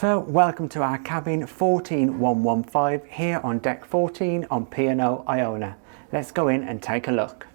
So welcome to our cabin 14115 here on deck 14 on P&O Iona. Let's go in and take a look.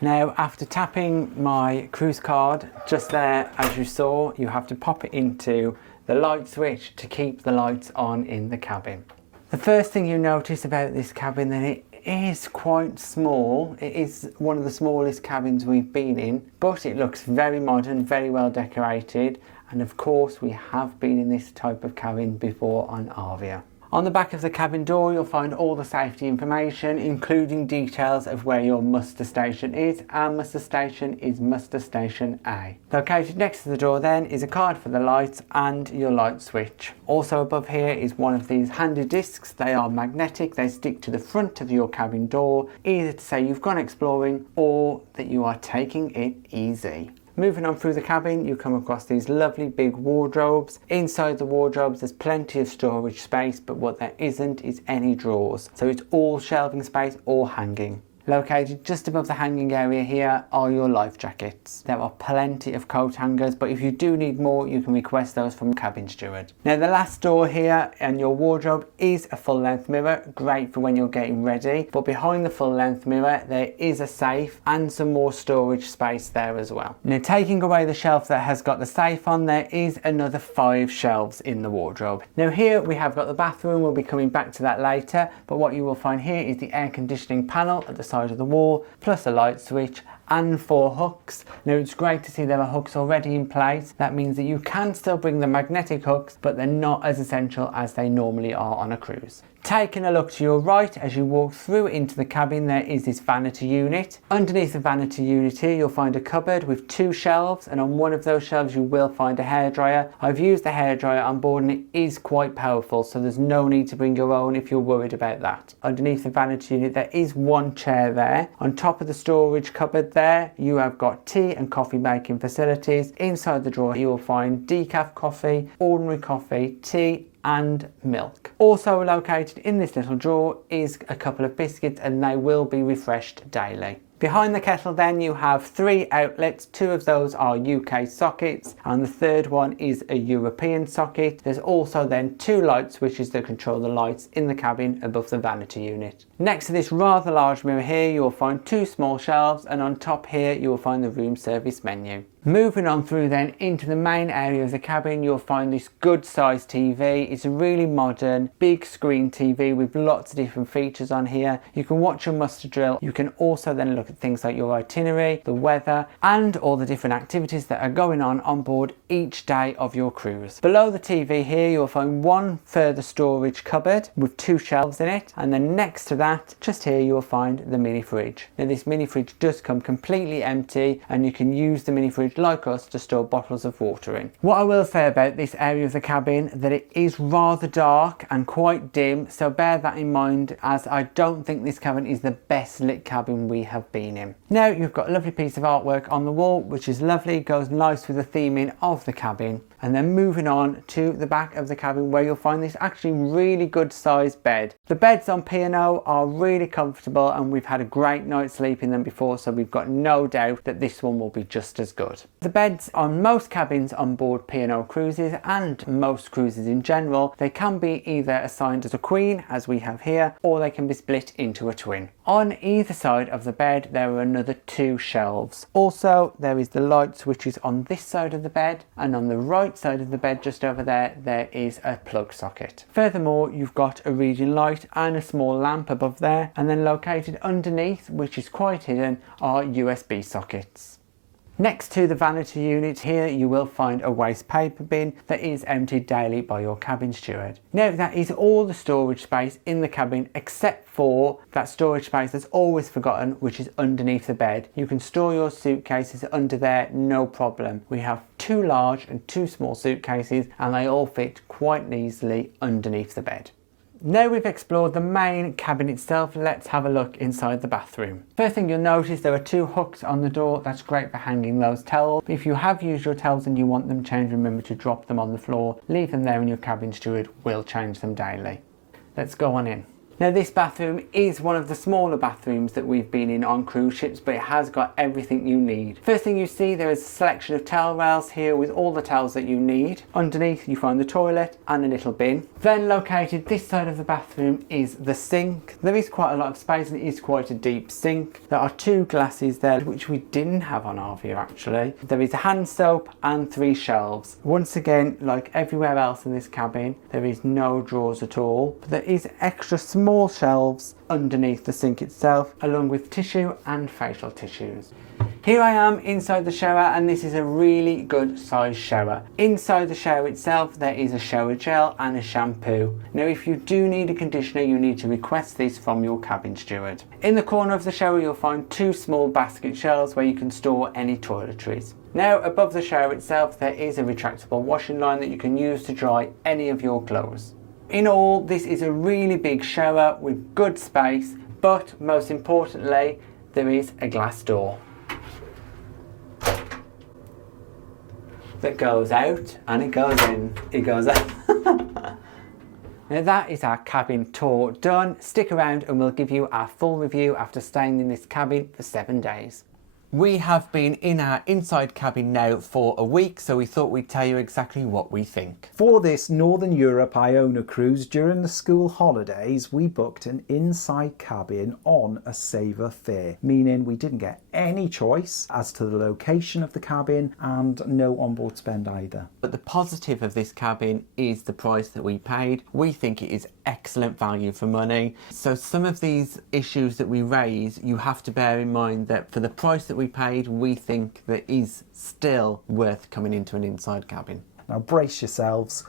Now, after tapping my cruise card just there, as you saw, you have to pop it into the light switch to keep the lights on in the cabin. The first thing you notice about this cabin, then, it is quite small. It is one of the smallest cabins we've been in, but it looks very modern, very well decorated. And of course, we have been in this type of cabin before on Avia. On the back of the cabin door, you'll find all the safety information, including details of where your muster station is. Our muster station is muster station A. Located next to the door then is a card for the lights and your light switch. Also above here is one of these handy discs. They are magnetic. They stick to the front of your cabin door, either to say you've gone exploring or that you are taking it easy. Moving on through the cabin, you come across these lovely big wardrobes. Inside the wardrobes, there's plenty of storage space, but what there isn't is any drawers. So it's all shelving space or hanging. Located just above the hanging area here are your life jackets. There are plenty of coat hangers, but if you do need more, you can request those from the cabin steward. Now, the last door here and your wardrobe is a full length mirror, great for when you're getting ready. But behind the full length mirror, there is a safe and some more storage space there as well. Now, taking away the shelf that has got the safe on, there is another 5 shelves in the wardrobe. Now here we have got the bathroom. We'll be coming back to that later, but what you will find here is the air conditioning panel at the side of the wall, plus a light switch and 4 hooks. Now, it's great to see there are hooks already in place. That means that you can still bring the magnetic hooks, but they're not as essential as they normally are on a cruise. Taking a look to your right as you walk through into the cabin, there is this vanity unit. Underneath the vanity unit here, you'll find a cupboard with 2 shelves, and on one of those shelves you will find a hairdryer. I've used the hairdryer on board and it is quite powerful, so there's no need to bring your own if you're worried about that. Underneath the vanity unit, there is 1 chair there. On top of the storage cupboard there, you have got tea and coffee making facilities. Inside the drawer, you will find decaf coffee, ordinary coffee, tea and milk. Also located in this little drawer is a couple of biscuits, and they will be refreshed daily. Behind the kettle then you have 3 outlets. 2 of those are UK sockets and the third one is a European socket. There's also then 2 light switches that control the lights in the cabin above the vanity unit. Next to this rather large mirror here, you will find 2 small shelves, and on top here you will find the room service menu. Moving on through then into the main area of the cabin, you'll find this good sized TV. It's a really modern big screen TV with lots of different features on here. You can watch your muster drill. You can also then look at things like your itinerary, the weather and all the different activities that are going on board each day of your cruise. Below the TV here, you'll find 1 further storage cupboard with 2 shelves in it, and then next to that, just here, you'll find the mini fridge. Now, this mini fridge does come completely empty, and you can use the mini fridge like us to store bottles of water in. What I will say about this area of the cabin, that it is rather dark and quite dim, so bear that in mind, as I don't think this cabin is the best lit cabin we have been in. Now, you've got a lovely piece of artwork on the wall, which is lovely, goes nice with the theming of the cabin. And then moving on to the back of the cabin, where you'll find this actually really good sized bed. The beds on P&O are really comfortable, and we've had a great night's sleep in them before, so we've got no doubt that this one will be just as good. The beds on most cabins on board P&O Cruises and most cruises in general, they can be either assigned as a queen, as we have here, or they can be split into a twin. On either side of the bed, there are another 2 shelves. Also, there is the light switches on this side of the bed, and on the right side of the bed just over there, there is a plug socket. Furthermore, you've got a reading light and a small lamp above there, and then located underneath, which is quite hidden, are USB sockets. Next to the vanity unit here, you will find a waste paper bin that is emptied daily by your cabin steward. Now, that is all the storage space in the cabin, except for that storage space that's always forgotten, which is underneath the bed. You can store your suitcases under there, no problem. We have 2 large and 2 small suitcases, and they all fit quite easily underneath the bed. Now we've explored the main cabin itself, let's have a look inside the bathroom. First thing you'll notice, there are 2 hooks on the door. That's great for hanging those towels. If you have used your towels and you want them changed, remember to drop them on the floor. Leave them there and your cabin steward will change them daily. Let's go on in. Now this bathroom is one of the smaller bathrooms that we've been in on cruise ships, but it has got everything you need. First thing you see, there is a selection of towel rails here with all the towels that you need. Underneath you find the toilet and a little bin. Then located this side of the bathroom is the sink. There is quite a lot of space and it is quite a deep sink. There are 2 glasses there, which we didn't have on our view actually. There is a hand soap and 3 shelves. Once again, like everywhere else in this cabin, there is no drawers at all, but there is extra small shelves underneath the sink itself, along with tissue and facial tissues. Here I am inside the shower, and this is a really good sized shower. Inside the shower itself there is a shower gel and a shampoo. Now if you do need a conditioner, you need to request this from your cabin steward. In the corner of the shower you'll find 2 small basket shelves where you can store any toiletries. Now above the shower itself there is a retractable washing line that you can use to dry any of your clothes. In all, this is a really big shower with good space, but most importantly there is a glass door that goes out and it goes in, it goes out. Now that is our cabin tour done. Stick around and we'll give you our full review after staying in this cabin for 7 days. We have been in our inside cabin now for a week, so we thought we'd tell you exactly what we think. For this Northern Europe Iona cruise during the school holidays, we booked an inside cabin on a saver fare, meaning we didn't get any choice as to the location of the cabin and no onboard spend either. But the positive of this cabin is the price that we paid. We think it is excellent value for money. So some of these issues that we raise, you have to bear in mind that for the price that we paid, we think that is still worth coming into an inside cabin. Now brace yourselves,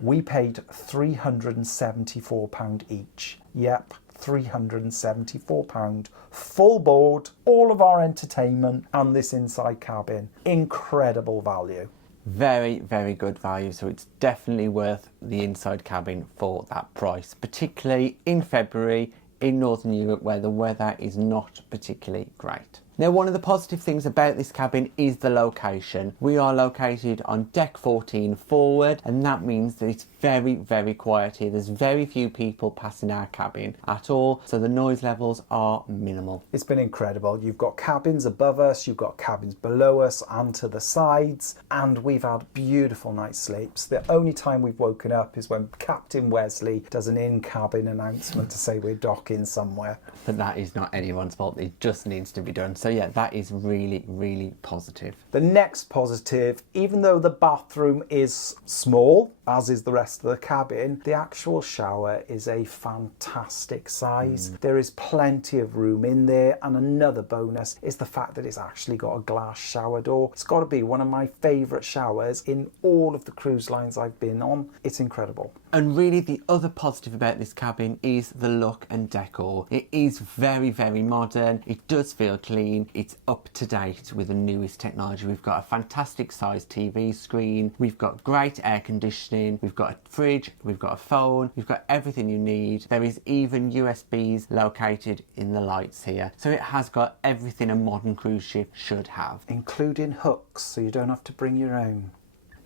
we paid £374 each. Yep, £374, full board, all of our entertainment and this inside cabin. Incredible value. Very, very good value, so it's definitely worth the inside cabin for that price, particularly in February in Northern Europe where the weather is not particularly great. Now, one of the positive things about this cabin is the location. We are located on deck 14 forward, and that means that it's very, very quiet here. There's very few people passing our cabin at all, so the noise levels are minimal. It's been incredible. You've got cabins above us, you've got cabins below us and to the sides, and we've had beautiful night's sleeps. The only time we've woken up is when Captain Wesley does an in-cabin announcement to say we're docking somewhere. But that is not anyone's fault. It just needs to be done. So yeah, that is really, really positive. The next positive, even though the bathroom is small, as is the rest of the cabin, the actual shower is a fantastic size. There is plenty of room in there, and another bonus is the fact that it's actually got a glass shower door. It's got to be one of my favourite showers in all of the cruise lines I've been on. It's incredible. And really the other positive about this cabin is the look and decor. It is very, very modern. It does feel clean. It's up to date with the newest technology. We've got a fantastic sized TV screen. We've got great air conditioning. We've got a fridge. We've got a phone. We've got everything you need. There is even USBs located in the lights here. So it has got everything a modern cruise ship should have. Including hooks, so you don't have to bring your own.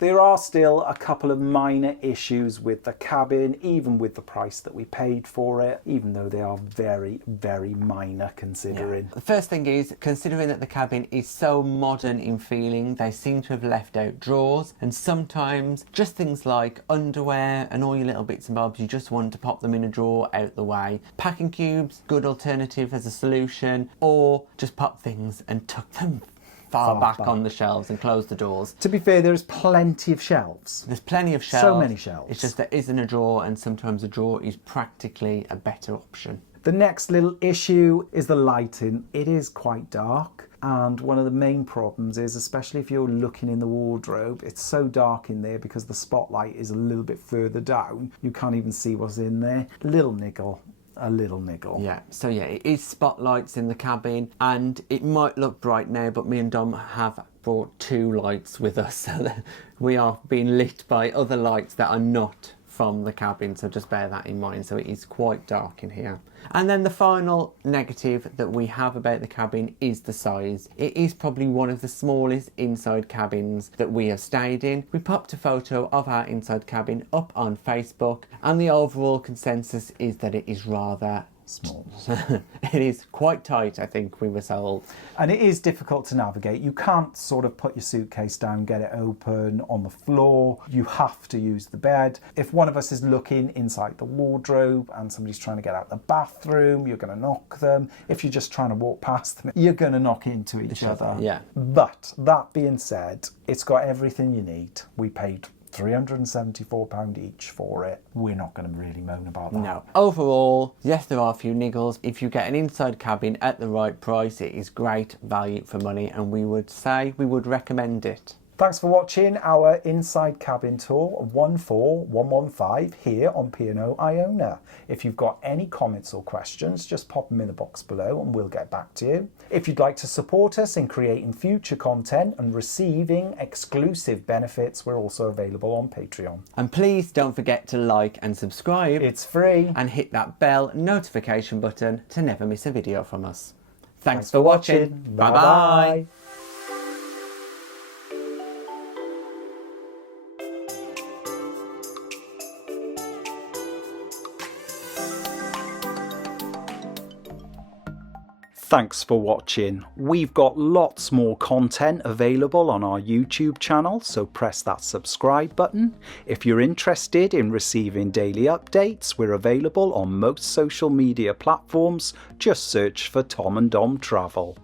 There are still a couple of minor issues with the cabin, even with the price that we paid for it, even though they are very, very minor considering. Yeah. The first thing is, considering that the cabin is so modern in feeling, they seem to have left out drawers, and sometimes just things like underwear and all your little bits and bobs, you just want to pop them in a drawer out the way. Packing cubes, good alternative as a solution, or just pop things and tuck them far back on the shelves and close the doors. To be fair, there's plenty of shelves. There's plenty of shelves. So many shelves. It's just there isn't a drawer, and sometimes a drawer is practically a better option. The next little issue is the lighting. It is quite dark, and one of the main problems is, especially if you're looking in the wardrobe, it's so dark in there because the spotlight is a little bit further down. You can't even see what's in there. Little niggle. A little niggle. Yeah, so yeah, it is spotlights in the cabin, and it might look bright now, but me and Dom have brought 2 lights with us, so that we are being lit by other lights that are not from the cabin, so just bear that in mind. So it is quite dark in here. And then the final negative that we have about the cabin is the size. It is probably one of the smallest inside cabins that we have stayed in. We popped a photo of our inside cabin up on Facebook, and the overall consensus is that it is rather small. It is quite tight, I think we were sold. And it is difficult to navigate. You can't sort of put your suitcase down, get it open on the floor. You have to use the bed. If one of us is looking inside the wardrobe and somebody's trying to get out the bathroom, you're going to knock them. If you're just trying to walk past them, you're going to knock into each other. Yeah. But that being said, it's got everything you need. We paid £374 each for it. We're not going to really moan about that. No. Overall, yes, there are a few niggles. If you get an inside cabin at the right price, it is great value for money, and we would say we would recommend it. Thanks for watching our Inside Cabin Tour 14115 here on P&O Iona. If you've got any comments or questions, just pop them in the box below and we'll get back to you. If you'd like to support us in creating future content and receiving exclusive benefits, we're also available on Patreon. And please don't forget to like and subscribe. It's free. And hit that bell notification button to never miss a video from us. Thanks for watching. Bye-bye. Thanks for watching. We've got lots more content available on our YouTube channel, so press that subscribe button. If you're interested in receiving daily updates, we're available on most social media platforms. Just search for Tom and Dom Travel.